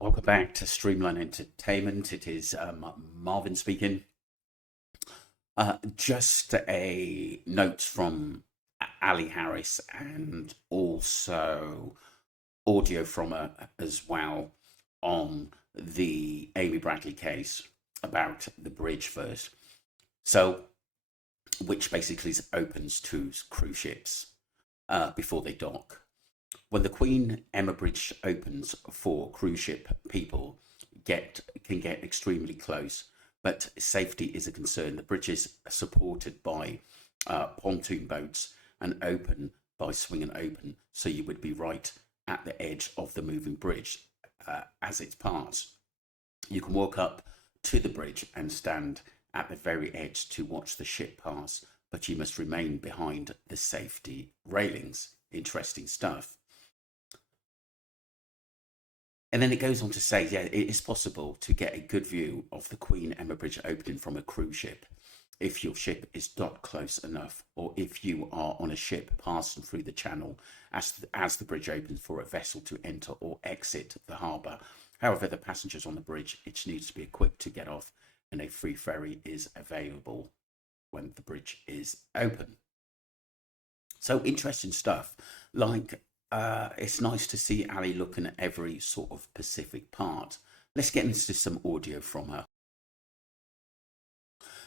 Welcome back to Streamline Entertainment. It is Marvin speaking. Just a note from Ali Harris and also audio from her as well on the Amy Bradley case about the bridge first. So, which basically opens to cruise ships before they dock. When the Queen Emma Bridge opens for cruise ship people, get can get extremely close, but safety is a concern. The bridge is supported by pontoon boats and open by swing and open, so you would be right at the edge of the moving bridge as it parts. You can walk up to the bridge and stand at the very edge to watch the ship pass, but you must remain behind the safety railings. Interesting stuff. And then it goes on to say, yeah, it is possible to get a good view of the Queen Emma Bridge opening from a cruise ship if your ship is docked close enough, or if you are on a ship passing through the channel as the bridge opens for a vessel to enter or exit the harbour. However, the passengers on the bridge, it needs to be equipped to get off, and a free ferry is available when the bridge is open. So interesting stuff. Like, it's nice to see Ali looking at every sort of Pacific part. Let's get into some audio from her.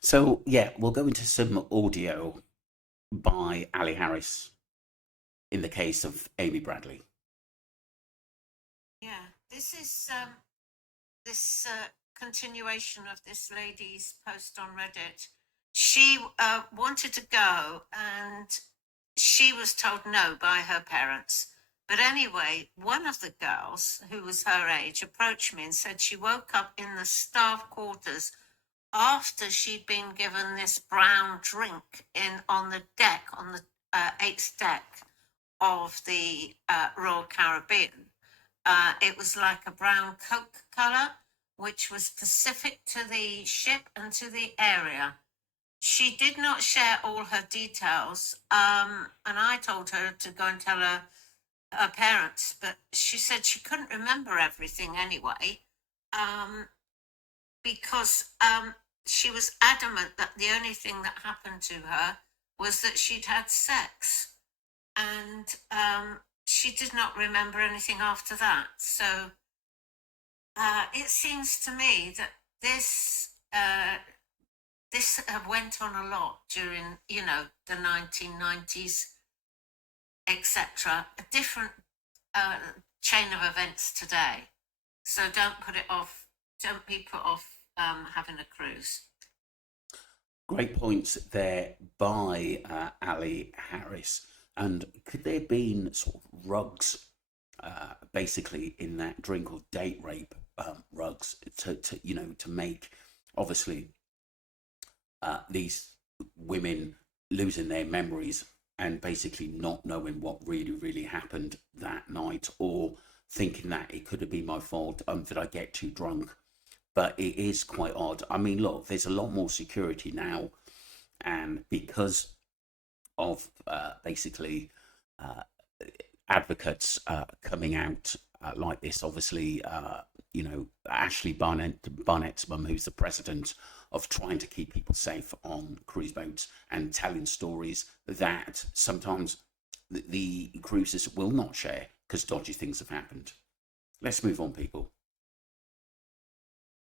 So, yeah, we'll go into some audio by Ali Harris in the case of Amy Bradley. Yeah, this is this continuation of this lady's post on Reddit. She wanted to go, and she was told no by her parents. But anyway, one of the girls, who was her age, approached me and said she woke up in the staff quarters after she'd been given this brown drink on the deck, on the eighth deck of the Royal Caribbean. It was like a brown Coke color, which was specific to the ship and to the area. She did not share all her details, and I told her to go and tell her parents, but she said she couldn't remember everything anyway, because she was adamant that the only thing that happened to her was that she'd had sex, and she did not remember anything after that. So it seems to me that this went on a lot during, the 1990s, etc. A different chain of events today. So don't put it off. Don't be put off having a cruise. Great points there by Ali Harris. And could there have been sort of rugs, basically in that drink, or date rape rugs to make obviously these women losing their memories and basically not knowing what really happened that night, or thinking that it could have been my fault. Did I get too drunk? But it is quite odd. I mean, look, there's a lot more security now, and because of basically uh, advocates coming out like this. Obviously, Ashley Barnett's mum, who's the president of trying to keep people safe on cruise boats and telling stories that sometimes the cruises will not share because dodgy things have happened. Let's move on, people.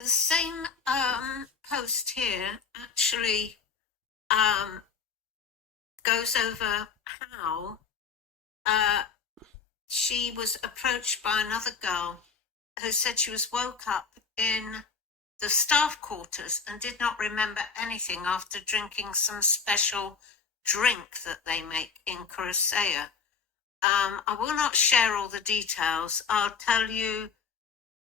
The same post here actually um, goes over how she was approached by another girl who said she was woke up in the staff quarters and did not remember anything after drinking some special drink that they make in Coruscant. I will not share all the details. I'll tell you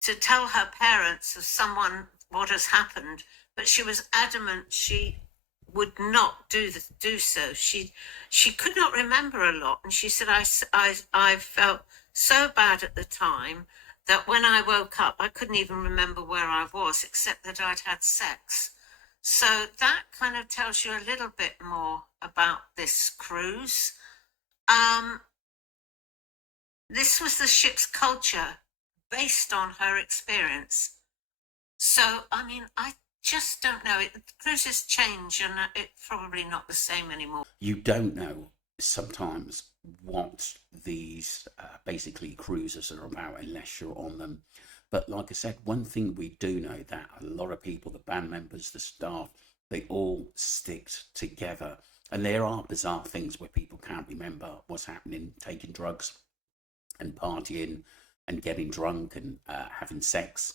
to tell her parents of someone what has happened, but she was adamant she would not do so. She could not remember a lot, and she said, I felt so bad at the time that when I woke up, I couldn't even remember where I was, except that I'd had sex. So that kind of tells you a little bit more about this cruise. This was the ship's culture based on her experience. So, I mean, I just don't know. Cruises change, and it's probably not the same anymore. You don't know sometimes what these basically cruises are about unless you're on them. But like I said, one thing we do know that a lot of people, the band members, the staff, they all stick together. And there are bizarre things where people can't remember what's happening, taking drugs and partying and getting drunk and having sex.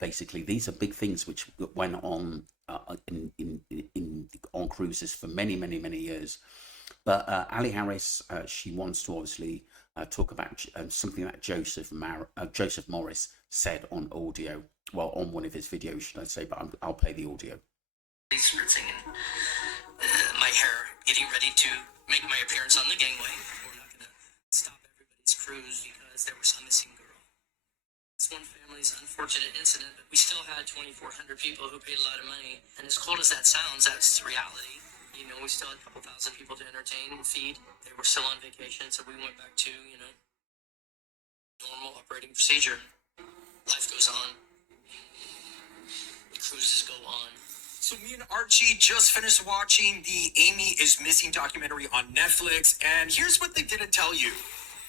Basically, these are big things which went on on cruises for many years. But Ali Harris, she wants to obviously talk about something that Joseph Morris said on audio, well, on one of his videos, should I say? But I'll play the audio. Spritzing and my hair, getting ready to make my appearance on the gangway. We're not going to stop everybody's cruise because there was a missing girl. It's one family's unfortunate incident, but we still had 2,400 people who paid a lot of money. And as cold as that sounds, that's reality. You know, we still had a couple thousand people to entertain and feed. They were still on vacation, so we went back to, normal operating procedure. Life goes on. The cruises go on. So me and Archie just finished watching the Amy is Missing documentary on Netflix, and here's what they didn't tell you.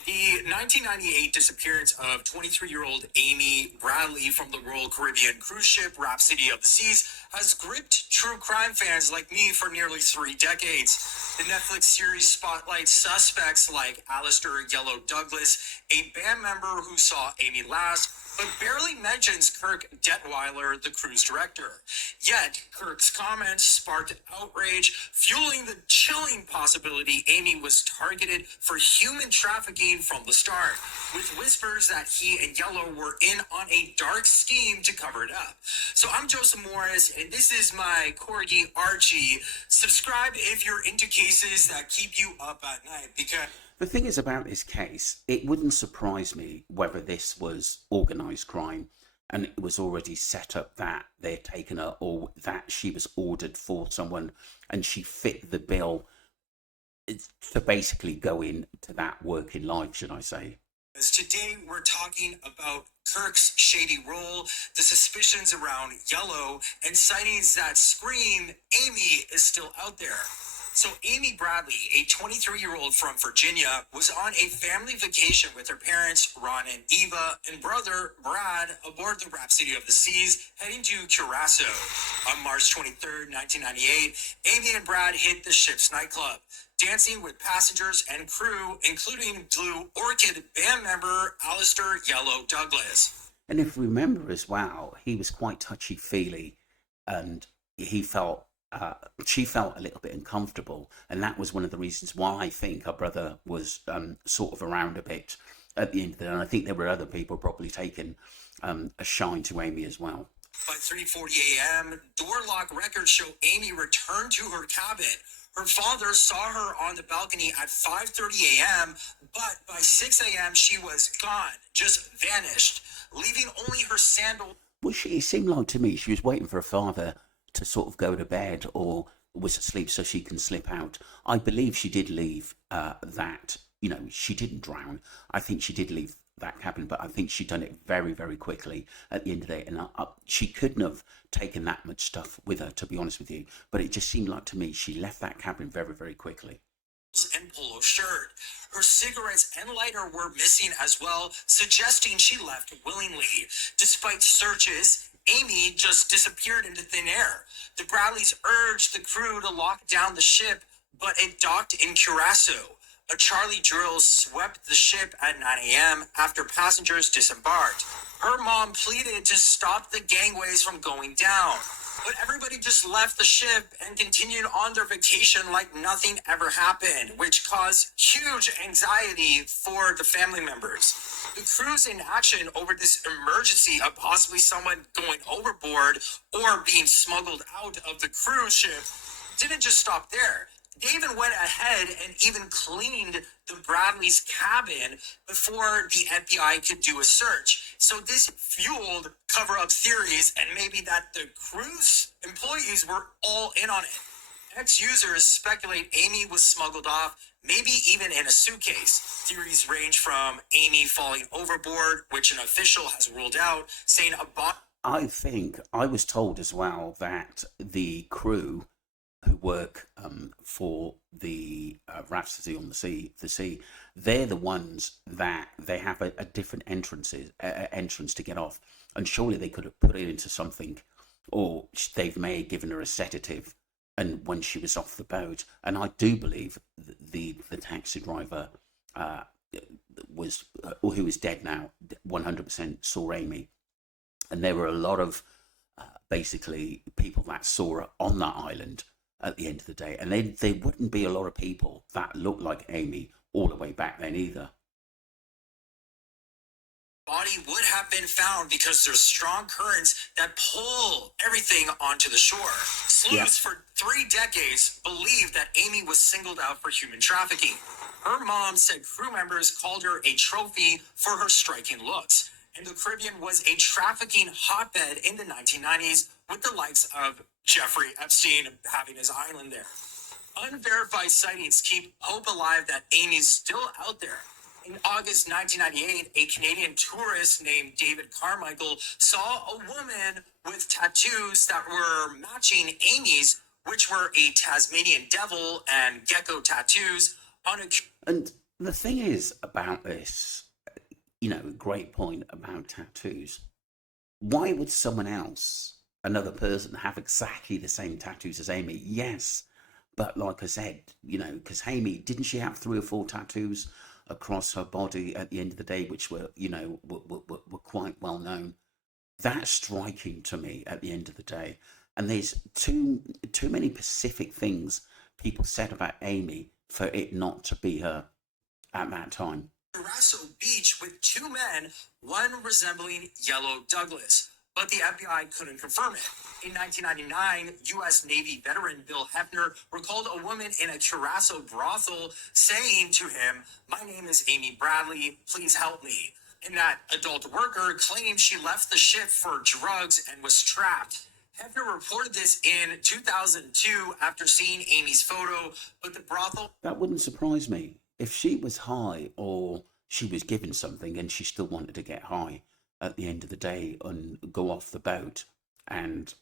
The 1998 disappearance of 23-year-old Amy Bradley from the Royal Caribbean cruise ship Rhapsody of the Seas has gripped true crime fans like me for nearly 3 decades. The Netflix series spotlights suspects like Alistair Yellow Douglas, a band member who saw Amy last, but barely mentions Kirk Detweiler, the cruise director. Yet, Kirk's comments sparked outrage, fueling the chilling possibility Amy was targeted for human trafficking from the start, with whispers that he and Yellow were in on a dark scheme to cover it up. So I'm Joseph Morris, and this is my corgi Archie. Subscribe if you're into cases that keep you up at night, because The thing is about this case, it wouldn't surprise me whether this was organised crime and it was already set up that they'd taken her or that she was ordered for someone and she fit the bill to basically go into that working life, should I say. today we're talking about Kirk's shady role, the suspicions around Yellow, and sightings that scream Amy is still out there. So Amy Bradley, a 23-year-old from Virginia, was on a family vacation with her parents, Ron and Eva, and brother, Brad, aboard the Rhapsody of the Seas, heading to Curacao. On March 23rd, 1998, Amy and Brad hit the ship's nightclub, dancing with passengers and crew, including Blue Orchid band member Alistair Yellow Douglas. And if you remember as well, he was quite touchy-feely and he felt she felt a little bit uncomfortable, and that was one of the reasons why I think her brother was sort of around a bit at the end of the day. And I think there were other people probably taking a shine to Amy as well. By 3:40 a.m., door lock records show Amy returned to her cabin. Her father saw her on the balcony at 5:30 a.m., but by 6 a.m. she was gone, just vanished, leaving only her sandal. Well, it seemed like to me she was waiting for her father to sort of go to bed or was asleep so she can slip out. I believe she did leave that, she didn't drown. I think she did leave that cabin, but I think she'd done it very quickly at the end of the day. And she couldn't have taken that much stuff with her, to be honest with you. But it just seemed like to me she left that cabin very quickly. And polo shirt. Her cigarettes and lighter were missing as well, suggesting she left willingly. Despite searches, Amy just disappeared into thin air. The Bradleys urged the crew to lock down the ship, but it docked in Curacao. A Charlie drill swept the ship at 9 a.m. after passengers disembarked. Her mom pleaded to stop the gangways from going down, but everybody just left the ship and continued on their vacation like nothing ever happened, which caused huge anxiety for the family members. The crew's inaction over this emergency of possibly someone going overboard or being smuggled out of the cruise ship didn't just stop there. They even went ahead and even cleaned the Bradley's cabin before the FBI could do a search. So this fueled cover-up theories and maybe that the cruise employees were all in on it. Ex-users speculate Amy was smuggled off, maybe even in a suitcase. Theories range from Amy falling overboard, which an official has ruled out, saying a body. I think I was told as well that the crew who work for the Rhapsody on the sea, they're the ones that they have a different entrance to get off, and surely they could have put it into something, or they may have given her a sedative, and when she was off the boat, and I do believe the taxi driver was who is dead now, 100% saw Amy, and there were a lot of basically people that saw her on that island at the end of the day, and there wouldn't be a lot of people that looked like Amy all the way back then either. Body would have been found because there's strong currents that pull everything onto the shore. Sleuths for 3 decades believed that Amy was singled out for human trafficking. Her mom said crew members called her a trophy for her striking looks. And the Caribbean was a trafficking hotbed in the 1990s, with the likes of Jeffrey Epstein having his island there. Unverified sightings keep hope alive that Amy's still out there. In August 1998, a Canadian tourist named David Carmichael saw a woman with tattoos that were matching Amy's, which were a Tasmanian devil and gecko tattoos on a... And the thing is about this, great point about tattoos. Why would someone else, another person, have exactly the same tattoos as Amy? Yes, but like I said, because Amy, didn't she have 3 or 4 tattoos across her body at the end of the day, which were, were quite well known? That's striking to me at the end of the day. And there's too many specific things people said about Amy for it not to be her at that time. Curacao Beach with 2 men, one resembling Yellow Douglas, but the FBI couldn't confirm it. In 1999, U.S. Navy veteran Bill Hefner recalled a woman in a Curacao brothel saying to him, "My name is Amy Bradley, please help me." And that adult worker claimed she left the ship for drugs and was trapped. Hefner reported this in 2002 after seeing Amy's photo, but the brothel... That wouldn't surprise me. If she was high or she was given something and she still wanted to get high at the end of the day and go off the boat, and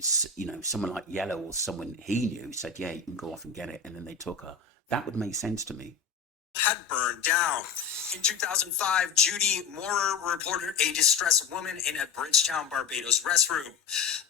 someone like Yellow or someone he knew said, yeah, you can go off and get it, and then they took her, that would make sense to me. Had burned down. In 2005, Judy Moorer reported a distressed woman in a Bridgetown, Barbados restroom.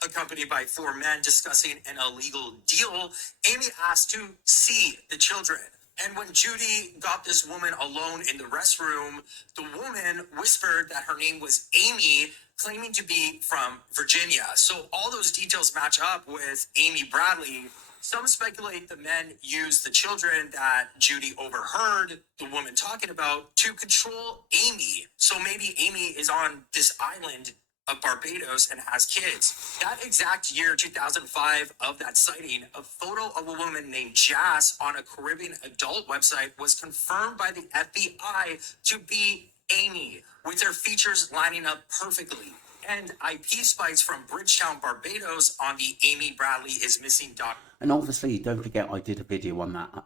Accompanied by 4 men discussing an illegal deal, Amy asked to see the children. And when Judy got this woman alone in the restroom, the woman whispered that her name was Amy, claiming to be from Virginia. So all those details match up with Amy Bradley. Some speculate the men used the children that Judy overheard the woman talking about to control Amy. So maybe Amy is on this island of Barbados and has kids. That exact year, 2005, of that sighting, a photo of a woman named Jazz on a Caribbean adult website was confirmed by the FBI to be Amy, with their features lining up perfectly. And IP spikes from Bridgetown, Barbados on the Amy Bradley is missing document. And obviously, don't forget, I did a video on that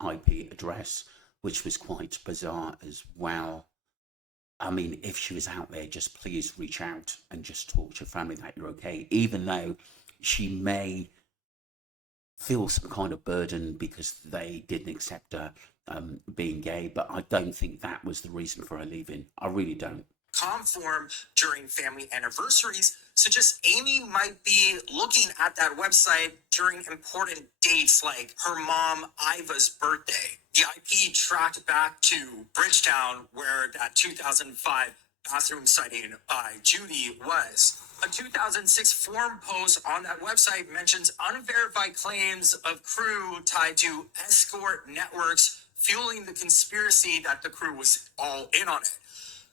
IP address, which was quite bizarre as well. I mean, if she was out there, just please reach out and just talk to your family that you're okay, even though she may feel some kind of burden because they didn't accept her being gay. But I don't think that was the reason for her leaving. I really don't. Form during family anniversaries suggests Amy might be looking at that website during important dates like her mom Iva's birthday. The IP tracked back to Bridgetown, where that 2005 bathroom sighting by Judy was. A 2006 forum post on that website mentions unverified claims of crew tied to escort networks, fueling the conspiracy that the crew was all in on it.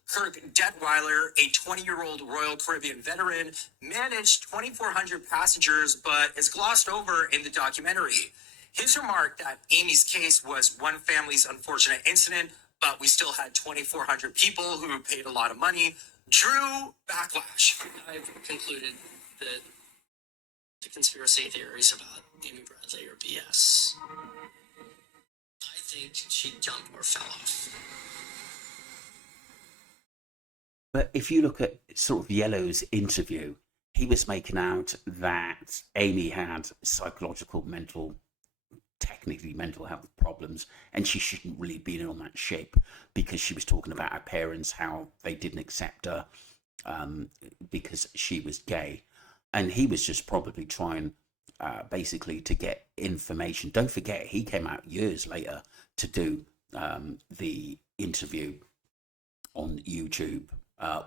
Kirk Detweiler, a 20-year-old Royal Caribbean veteran, managed 2,400 passengers but is glossed over in the documentary. His remark that Amy's case was one family's unfortunate incident, but we still had 2,400 people who paid a lot of money, drew backlash. I've concluded that the conspiracy theories about Amy Bradley are BS. I think she jumped or fell off. But if you look at sort of Yellow's interview, he was making out that Amy had technically mental health problems, and she shouldn't really be on that ship because she was talking about her parents, how they didn't accept her because she was gay. And he was just probably trying basically to get information. Don't forget, he came out years later to do the interview on YouTube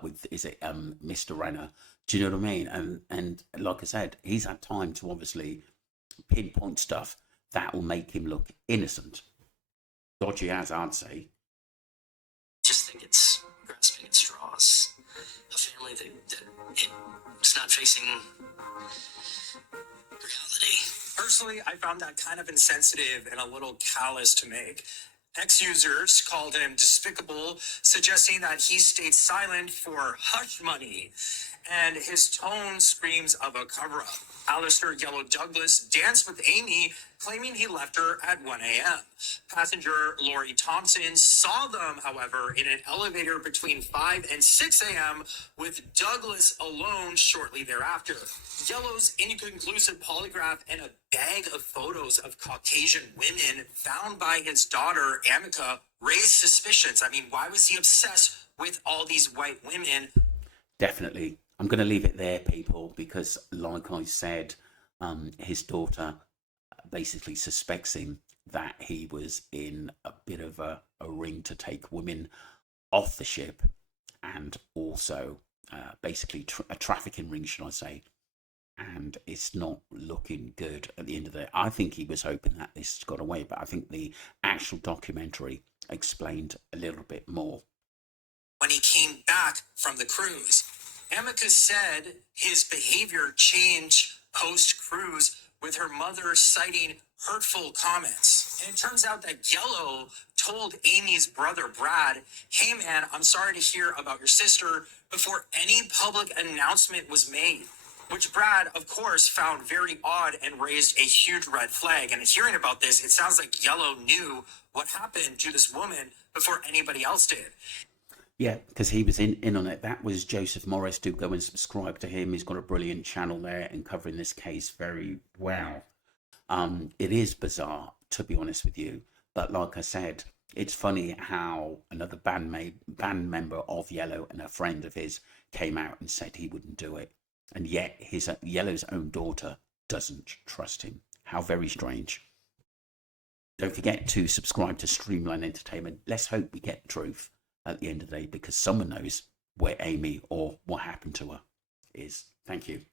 with Mr. Renner. Do you know what I mean? And like I said, he's had time to obviously pinpoint stuff that will make him look innocent. Dodgy as, I'd say. Just think it's grasping at straws. A family that it's not facing reality. Personally, I found that kind of insensitive and a little callous to make. Ex-users called him despicable, suggesting that he stayed silent for hush money, and his tone screams of a cover-up. Alistair Yellow Douglas danced with Amy, claiming he left her at 1 a.m. Passenger Lori Thompson saw them, however, in an elevator between 5 and 6 a.m., with Douglas alone shortly thereafter. Yellow's inconclusive polygraph and a bag of photos of Caucasian women found by his daughter, Amica, raised suspicions. I mean, why was he obsessed with all these white women? Definitely. I'm going to leave it there, people, because like I said, his daughter basically suspects him that he was in a bit of a ring to take women off the ship, and also basically a trafficking ring, should I say. And it's not looking good at the end of the day. I think he was hoping that this got away, but I think the actual documentary explained a little bit more. When he came back from the cruise, Amica said his behavior changed post-cruise, with her mother citing hurtful comments. And it turns out that Yellow told Amy's brother, Brad, "Hey man, I'm sorry to hear about your sister," before any public announcement was made, which Brad, of course, found very odd and raised a huge red flag. And hearing about this, it sounds like Yellow knew what happened to this woman before anybody else did. Yeah, because he was in on it. That was Joseph Morris. Do go and subscribe to him. He's got a brilliant channel there and covering this case very well. It is bizarre, to be honest with you. But like I said, it's funny how another band member of Yellow and a friend of his came out and said he wouldn't do it. And yet his Yellow's own daughter doesn't trust him. How very strange. Don't forget to subscribe to Streamline Entertainment. Let's hope we get the truth at the end of the day, because someone knows where Amy or what happened to her is. Thank you.